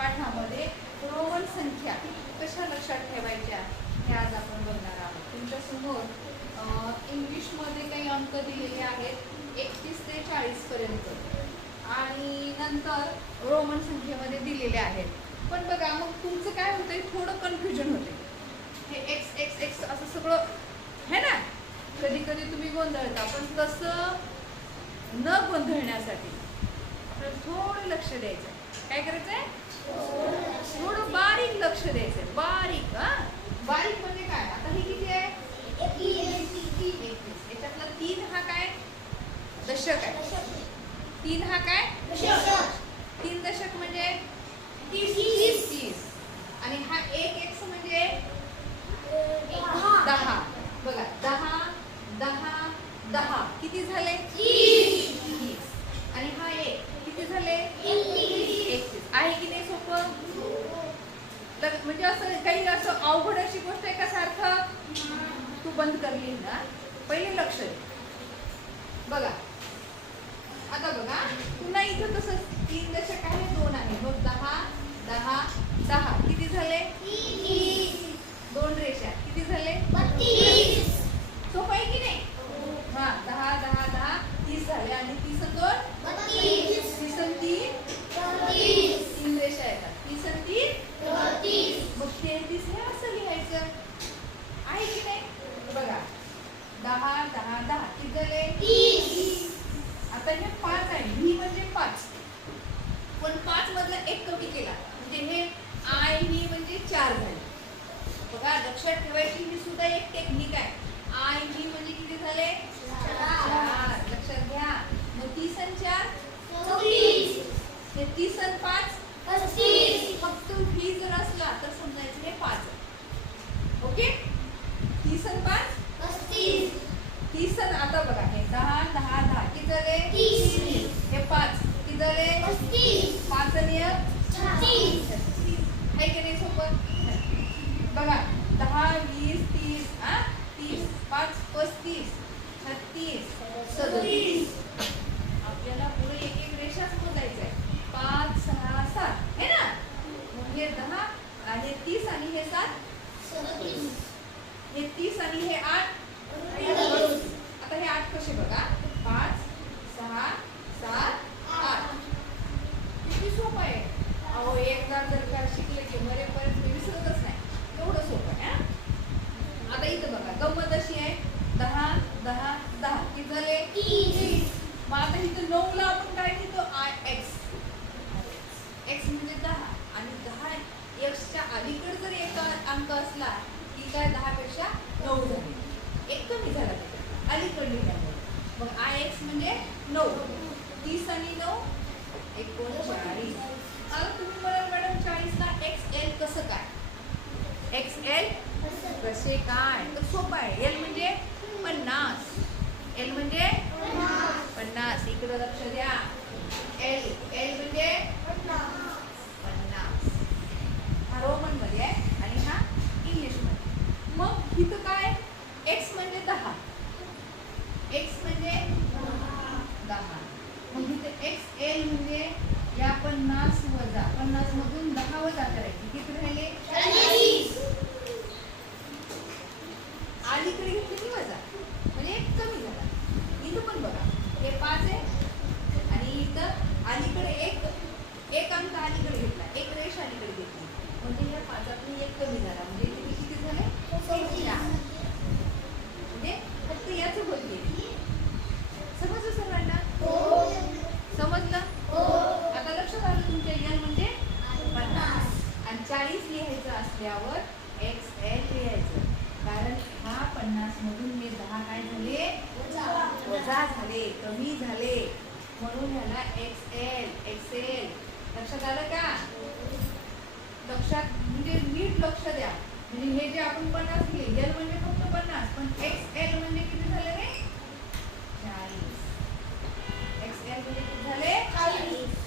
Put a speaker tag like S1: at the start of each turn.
S1: पाठामध्ये Roman संख्या कशा लक्षात ठेवायच्या हे आज आपण बघणार आहोत. तुमच्यासमोर इंग्लिशमध्ये काही अंक दिलेले आहेत एकतीस ते चाळीसपर्यंत आणि नंतर रोमन संख्येमध्ये दिलेले आहेत. पण बघा मग तुमचं काय होतं थोडं कन्फ्युजन होते हे एक्स एक्स एक्स असं सगळं आहे ना? कधी कधी तुम्ही गोंधळता पण तसं न गोंधळण्यासाठी आपल्याला थोडं लक्ष द्यायचं काय करायचं आहे
S2: थोडं
S1: बारीक लक्ष द्यायचं बारीक हा. बारीक म्हणजे काय? आता हे किती आहे? याच्यातला तीन हा काय? दशक आहे. तीन हा काय? तीन दशक म्हणजे तीस आणि हा एक एक्स म्हणजे दहा. बघा दहा दहा दहा. किती झाले? आणि हा एक किती झाले एकतीस आहे की नाही सोपं लग- म्हणजे असं काही असं अवघड अशी गोष्ट आहे का सारखं? तू बंद करली ना पहिले लक्ष दे. बघा. आता बघा पुन्हा इथं तसंच तीन दशक आहे दोन आहे. मग दहा दहा किती झाले दोन रेषा किती झाले सोपं आहे की नाही हा दहा दहा दहा तीस झाले आणि तीस आणि दोन
S2: तीस
S1: आणि
S2: तीन
S1: तीन रेषा येतात तीस आणि
S2: तीन
S1: मग तेहतीस हे असं लिहायचं आहे की नाही बघा दहा दहा दहा किती झाले आता हे पाच आहे. व्ही म्हणजे पाच. पण पाच मधला एक कमी केला. म्हणजे हे आय व्ही म्हणजे चार झाले. बघा लक्षात ठेवायची ही सुद्धा एक टेक्निक आहे. आय व्ही म्हणजे किती झाले चार लक्षात घ्या मग तीस आणि चार हे तीस आणि पाच फक्त व्ही जर असला तर समजायचं हे पाच आहे. ओके तीस आणि पाच तीस आणि आता बघा हे दहा दहा दहा किती झाले हे पाच किती झाले एक आहे की नाही सोपं बघा दहा वीस तीस हा? तीस पाच पस्तीस छत्तीस सदतीस. आपल्याला पुढे एक एक रेषाच मोजायचं आहे पाच सहा सात. हे ना? हे दहा आणि तीस आणि हे सात. हे तीस आणि हे आठ. आता हे आठ कसे बघा? पाच सहा सात आठ किती सोपं आहे अहो एकदा जर का शिकले की मरेपर्यंत मी विसरतच नाही एवढं सोपं आहे हा? आता इथं बघा गंमत अशी आहे दहा दहा दहा किती झाले मग आता इथं नऊला आपण काय घेतो आय एक्स एक्स म्हणजे दहा. आणि दहा एक्सच्या अलीकडे जर एक अंक असला की काय दहापेक्षा नऊ झाले. एक कमी झाला अलीकडे लिहिल्यामुळे मग आय एक्स म्हणजे नऊ. तीस आणि नऊ एकोणचाळीस. आता तुम्ही मला मॅडम चाळीसला एक्स एल कसं काय? एक्स एल कसे काय? तर सोपं आहे. एल म्हणजे पन्नास. एल म्हणजे पन्नास इकडं लक्ष द्या. एल एल म्हणजे
S2: पन्नास.
S1: हा रोमनमध्ये आहे आणि हा इंग्लिशमध्ये मग इथं काय? एक्स म्हणजे दहा. एक्स म्हणजे दहा. मग इथं एक्स एल म्हणजे या पन्नास वजा. पन्नास मधून दहा वजा करायची. किती त्यावर एक्स एल लिहायचं. कारण हा पन्नास मधून मी दहा काय झाले? वजा झाले. कमी झाले. म्हणून ह्याला एक्स एल एक्स एल लक्षात आलं का? लक्षात म्हणजे नीट लक्ष द्या. म्हणजे हे जे आपण पन्नास घेऊ एल म्हणजे फक्त पन्नास पण एक्स एल म्हणजे किती झाले रे? चाळीस. एक्स एल म्हणजे किती झाले? चाळीस.